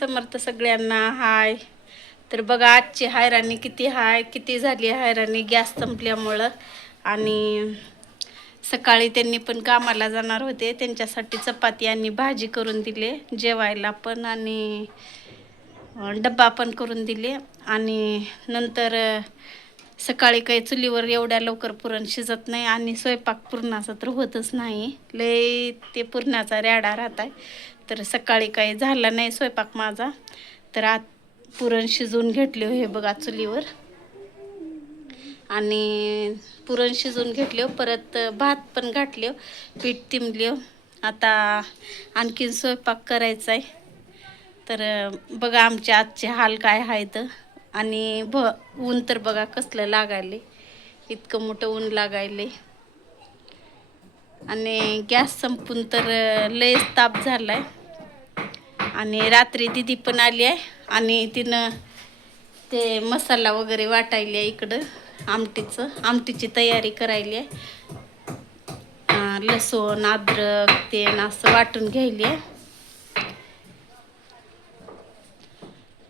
समर्थ सगळ्यांना. हाय. तर बघा आजची हैराणी किती झाली हैराणी गॅस संपल्यामुळं. आणि सकाळी त्यांनी पण कामाला जाणार होते, त्यांच्यासाठी चपाती आणि भाजी करून दिले जेवायला पण, आणि डब्बा पण करून दिले. आणि नंतर सकाळी काही चुलीवर एवढ्या लवकर पुरण शिजत नाही, आणि स्वयंपाक पुरणाचा तर होतच नाही, लय ते पुरणाचा रॅडा राहत आहे. तर सकाळी काही झाला नाही स्वयंपाक माझा. तर आज पुरण शिजवून घेतले हे बघा चुलीवर, आणि पुरण शिजवून घेतले, परत भात पण घातले, पीठ तिंबले. आता आणखीन स्वयंपाक करायचा आहे. तर बघा आमचे आजचे हाल काय आहेत. आणि ऊन तर बघा कसलं लागायले, इतकं मोठं ऊन लागायले. आणि गॅस संपून तर लयच ताप झालाय. आणि रात्री दिदी पण आली आहे, आणि तिनं ते मसाला वगैरे वाटायला इकडं आमटीची तयारी करायली आहे. लसूण अद्रक ते असं वाटून घ्यायली आहे.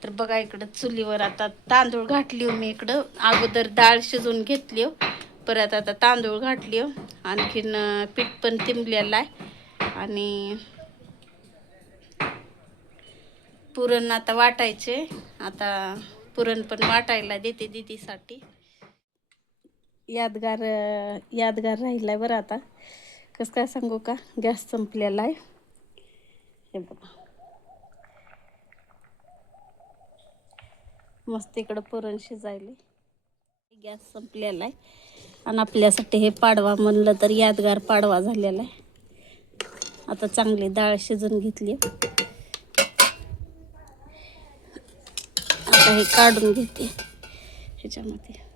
तर बघा इकडं चुलीवर आता तांदूळ घातली मी, इकडं अगोदर डाळ शिजवून घेतली, परत आता तांदूळ घातली, आणखीन पीठ पण तिंबलेलं आहे. आणि पुरण आता वाटायचे, आता पुरण पण वाटायला देते दीदीसाठी. यादगार राहिलाय बरं. आता कसं काय सांगू का, गॅस संपलेला आहे. हे बघा मस्त इकडं पुरण शिजायले, गॅस संपलेला आहे. आणि आपल्यासाठी हे पाडवा म्हणलं तर यादगार पाडवा झालेला आहे. आता चांगली डाळ शिजून घेतली, आता हे काढून घेते ह्याच्यामध्ये.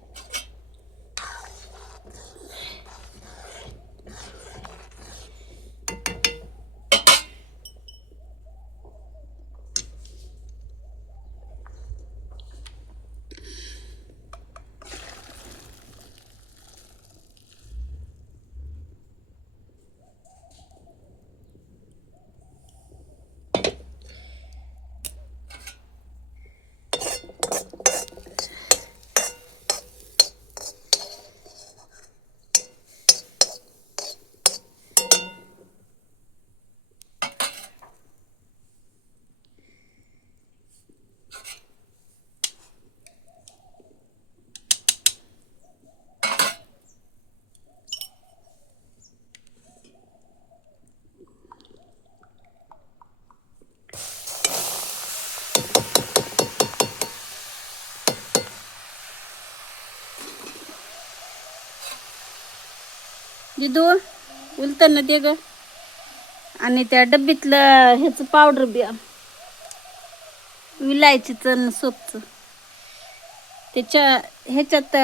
दिदू उलताना दे ग. आणि त्या डब्बीतलं ह्याचं पावडर बी, विलायचीचं सोपचं, त्याच्या ह्याच्यात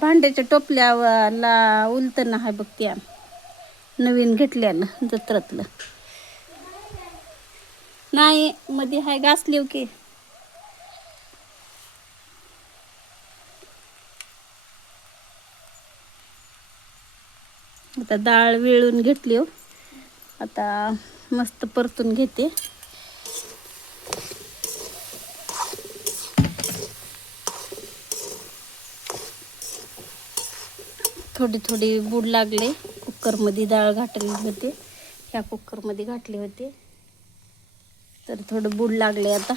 भांड्याच्या टोपल्याला उलताना आहे बघ, त्या नवीन घेतल्यानं जत्रातलं. नाही मध्ये हाय घासली की. आता डाळ विळून घेतली, आता मस्त परतून घेते. थोडी बूड लागले. कुकरमध्ये डाळ घातली होते, ह्या कुकरमध्ये घातले होते, तर थोडं बूड लागले. आता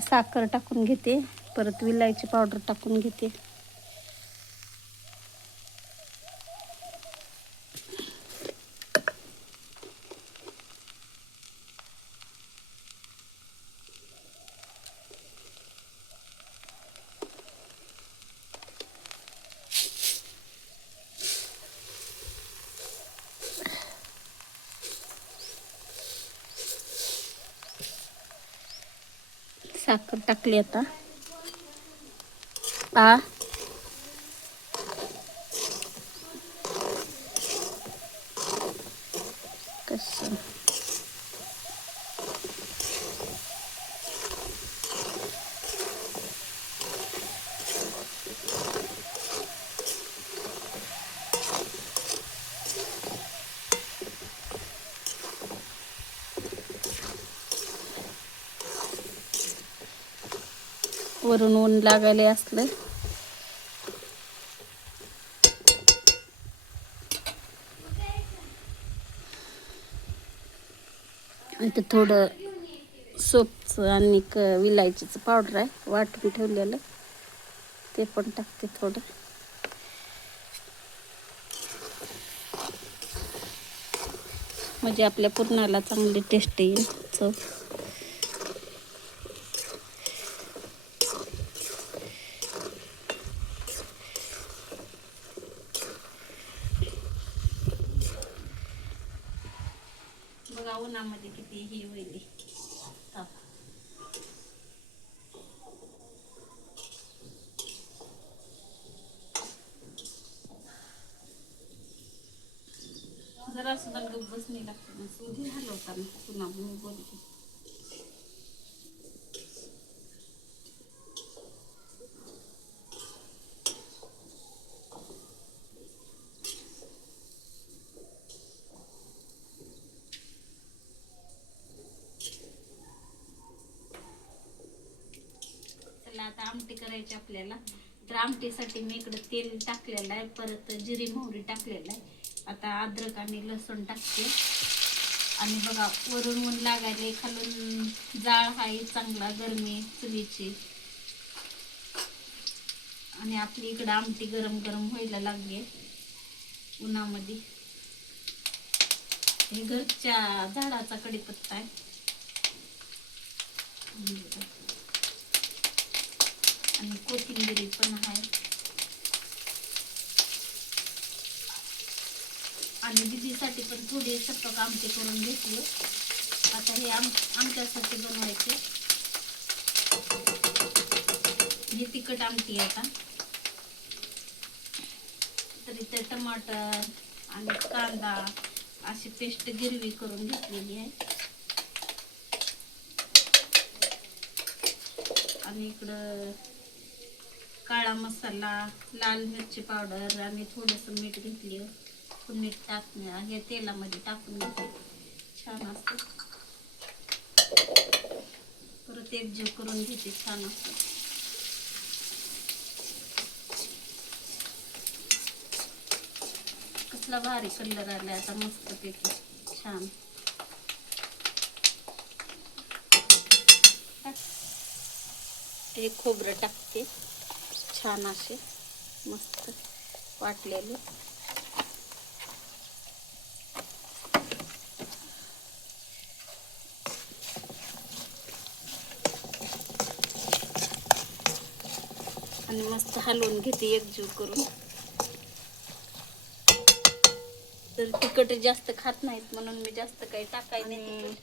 साखर टाकून घेते, परत विलायची पावडर टाकून घेते. साखर टाकली आता. कसं वरून ऊन लागायला असलं. इथं थोडं सोपचं आणि विलायचीचं पावडर आहे वाटून ठेवलेलं, ते पण टाकते थोडं. म्हणजे आपल्या पुरणाला चांगली टेस्ट येईल, चव. बघा उन्हामध्ये किती ही होईल. जरा सुद्धा गप्प बसणी लागते, सूर्य हलवताना पुन्हा बोलते. चला आता आमटी करायची आपल्याला. तर आमटीसाठी मी इकडे तेल टाकलेलं आहे, परत जिरी मोहरी टाकलेलं आहे. आता अद्रक आणि लसूण टाकते. आणि बघा वरून ऊन लागायला, खालून जाळ आहे चांगला गरमी चुलीची. आणि आपली इकडं आमटी गरम गरम व्हायला लागली उन्हामध्ये. हे घरच्या झाडाचा कढीपत्ता आहे. आणि कोथिंबीर पण आहे. आणि दिदीसाठी पण थोडी सपक आमटी करून घेतली. आता हे आमच्यासाठी बनवायचे. ही तिखट आमटी आहे. आता तर इथे टमाटर आणि कांदा अशी पेस्ट गिरवी करून घेतलेली आहे. आणि इकडं काळा मसाला, लाल मिरची पावडर आणि थोडंसं मीठ घेतली. मीठ टाकणं हे तेलामध्ये टाकून घेतले, छान असतं. परत एकजीव करून घेते, छान असतं. कसला भारी कलर आला आता, मस्त पैकी छान. हे खोबरं टाकते, छान असे मस्त वाटलेले. आणि मस्त हलवून घेते एकजीव करून. तर तिखट जास्त खात नाहीत म्हणून मी जास्त काही टाकायला नाही.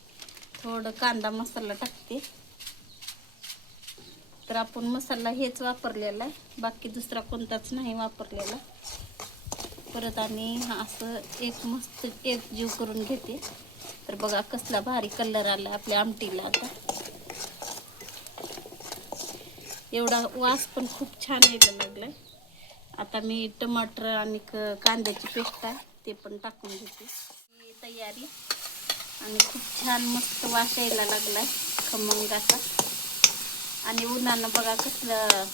थोडं कांदा मसाला टाकते. तर आपण मसाला हेच वापरलेला आहे, बाकी दुसरा कोणताच नाही वापरलेला. परत आणि असं एक मस्त एकजीव करून घेते. तर बघा कसला भारी कलर आला आपल्या आमटीला. आता एवढा वास पण खूप छान यायला लागलाय. आता मी टमाटर आणि कांद्याची पेस्ट आहे ते पण टाकून घेते. ही तयारी. आणि खूप छान मस्त वास यायला लागलाय खमंग असा. आणि उन्हानं बघा कसलं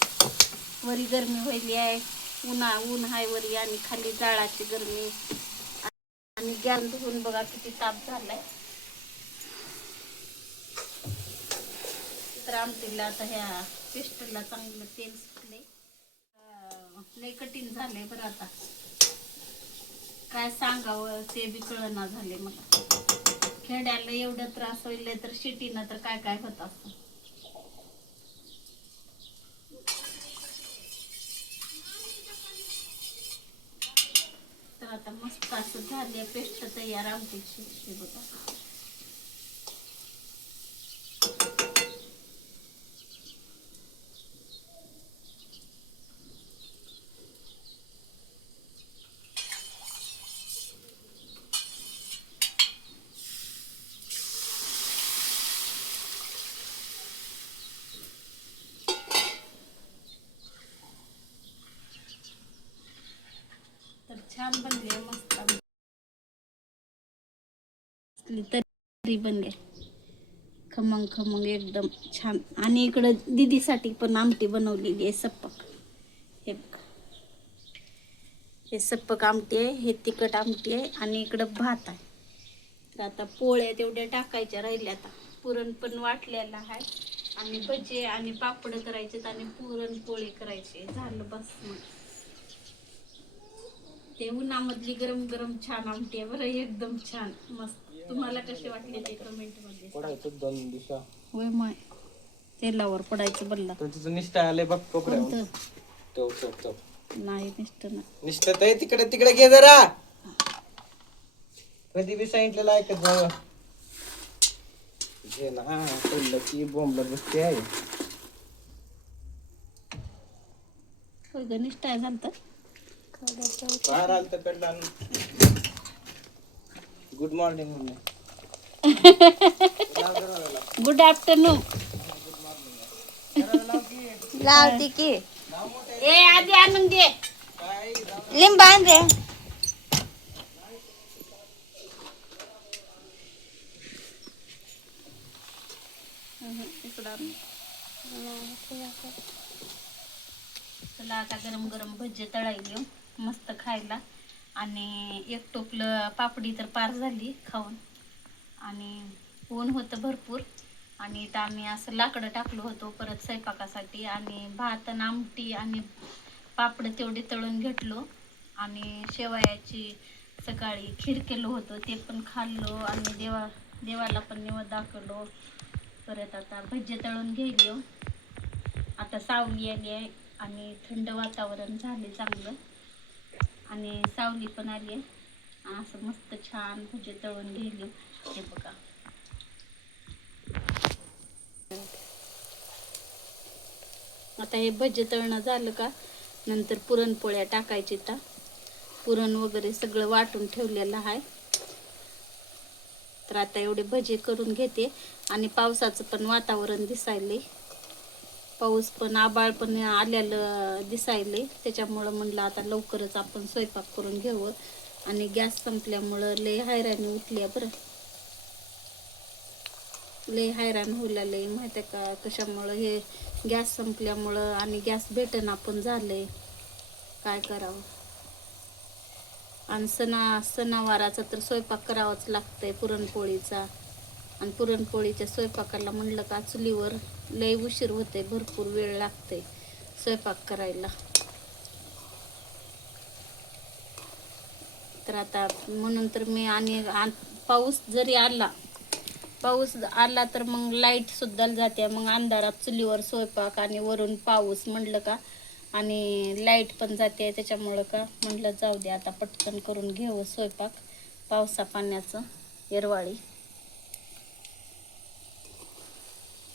वरी गरमी व्हायली आहे. ऊन आहे वरी आणि खाली जाळाची गरमी. आणि गॅस धुवून बघा किती ताप झालाय. तर आमटीला आता ह्या पेस्टला चांगलं तेल सुटले. लय कठीण झालंय बरं. आता काय सांगावं ते बी कळना झाले मला. खेड्याला एवढं त्रास होईल तर शिटीनं तर काय काय होत असतं. तर आता मस्त असं झाले पेस्ट तयार आमटीची. बघा तर छान बनले, मस्त तरी बनले. खमंग खमंग एकदम छान. आणि इकडं दीदीसाठी पण आमटी बनवलेली आहे सप्पक. हे बघा, हे सप्पक आमटी आहे, हे तिखट आमटी आहे आणि इकडं भात आहे. तर आता पोळ्या तेवढ्या टाकायच्या राहिल्या. आता पुरण पण वाटलेलं आहे आणि भजे आणि पापड करायचे आणि पुरणपोळी करायचे. झालं बस. मग ते उन्हामधली गरम गरम छान आमटी आहे बरं, एकदम छान मस्त. तुम्हाला कसे वाटले ते कमेंट मध्ये पडायचं 2 दिवसा. होय. मग तेलावर पडायचं बल्ला. तर तुझं निष्ठा आले बघ कोपऱ्यावर. कोणतं? तो नाही दिसत ना. निष्ठा ताई तिकडे तिकडे घे जरा. कधी बी सांगितलेलं ऐकत जावं. घे ना, पडलं की बोंबला बसते आहे. होय ग, निष्ठा झालं. बाहेर आलं तर कडला. गुड मॉर्निंग म्हणून. Good afternoon. लावते की ए आधी आणून दे. लिंब आण रे. चला आता गरम गरम भजे तळायली मस्त खायला. आणि एक टोपलं पापडी तर पार झाली खाऊन. आणि ऊन होतं भरपूर. आणि इथं आम्ही असं लाकडं टाकलो होतो परत स्वयंपाकासाठी. आणि भात आणि आमटी आणि पापड तेवढे तळून घेतलो. आणि शेवयाची सकाळी खीर केलो होतो ते पण खाल्लो. आणि देवाला पण निवद दाखवलो. परत आता भजे तळून घेतलो. आता सावली आली आहे आणि थंड वातावरण झाले चांगलं. आणि सावली पण आली आहे. असं मस्त छान भजे तळून घेतले. हे बघा, आता हे भजे तळणं झालं का नंतर पुरणपोळ्या टाकायची. तर पुरण वगैरे सगळं वाटून ठेवलेलं आहे. तर आता एवढे भजे करून घेते. आणि पावसाचं पण वातावरण दिसायले. पाऊस पण आबाळ पण आलेलं दिसायले. त्याच्यामुळं म्हणलं आता लवकरच आपण स्वयंपाक करून घेऊ. आणि गॅस संपल्यामुळं लय हैराणी उठली बरं. लय हैराण होईल लय माहिती आहे का कशामुळं. हे गॅस संपल्यामुळं आणि गॅस भेटेना पण झालंय. काय करावं. आणि सणावाराचा तर स्वयंपाक करावाच लागतंय पुरणपोळीचा. आणि पुरणपोळीच्या स्वयंपाकाला म्हणलं का चुलीवर लय उशीर होते. भरपूर वेळ लागते स्वयंपाक करायला. तर आता म्हणून तर मी आणि पाऊस जरी आला तर मग लाईट सुद्धा जाते. मग अंधारात चुलीवर स्वयंपाक आणि वरून पाऊस म्हणलं का आणि लाईट पण जाते. त्याच्यामुळं का म्हणलं जाऊ दे आता पटकन करून घेऊ स्वयंपाक पावसा पाण्याचं येरवाळी.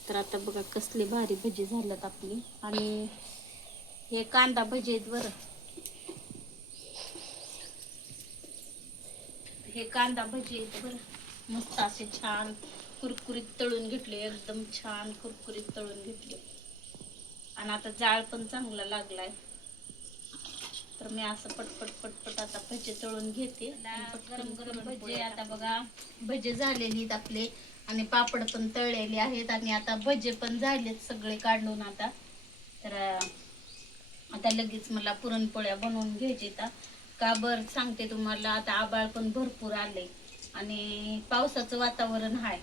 तर आता बघा कसली भारी भजी झाल्यात आपली. आणि हे कांदा भजी आहेत बरं. हे कांदा भजी आहेत बरं. मस्त असे छान कुरकुरीत तळून घेतले. एकदम छान कुरकुरीत तळून घेतले. आणि आता जाळ पण चांगला लागलाय. तर मी असं पटपट पटपट आता भजे तळून घेते. गरम गरम भजे आता बघा भजे झालेली आपले. आणि पापड पण तळलेले आहेत. आणि आता भजे पण झालेत सगळे काढून आता. तर आता लगेच मला पुरणपोळ्या बनवून घ्यायचे. का बरं सांगते तुम्हाला, आता आबाळ पण भरपूर आले आणि पावसाचं वातावरण आहे.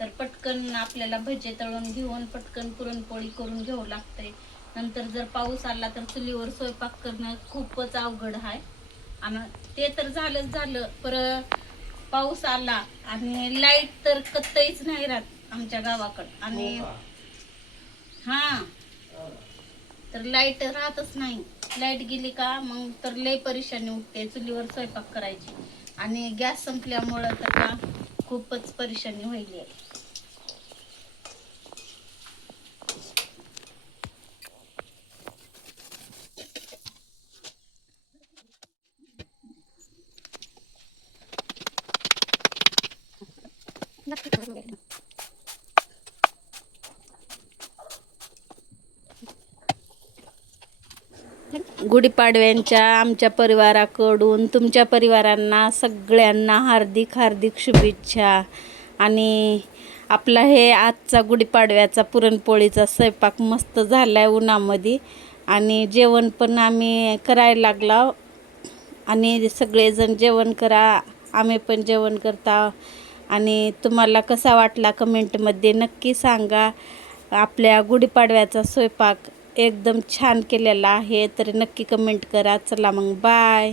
तर पटकन आपल्याला भजे तळून घेऊन पटकन पुरणपोळी करून घेऊ लागते. नंतर जर पाऊस आला तर चुलीवर स्वयंपाक करणं खूपच अवघड आहे. आणि ते तर झालंच झालं. परत पाऊस आला आणि लाईट तर कत्तईच नाही राहत आमच्या गावाकडं. आणि हा, तर लाईट राहतच नाही. लाईट गेली का मग तर लय परेशानी उठते चुलीवर स्वयंपाक करायची. आणि गॅस संपल्यामुळं तर का खूपच परेशानी व्हायली आहे. गुढीपाडव्यांच्या आमच्या परिवाराकडून तुमच्या परिवारांना सगळ्यांना हार्दिक हार्दिक शुभेच्छा. आणि आपला हे आजचा गुढीपाडव्याचा पुरणपोळीचा स्वयंपाक मस्त झाला आहे उन्हामध्ये. आणि जेवण पण आम्ही करायला लागला आणि सगळेजण जेवण करा, आम्ही पण जेवण करता. आणि तुम्हाला कसा वाटला कमेंटमध्ये नक्की सांगा. आपल्या गुढीपाडव्याचा स्वयंपाक एकदम छान केलेला आहे, तर नक्की कमेंट करा. चला मग बाय.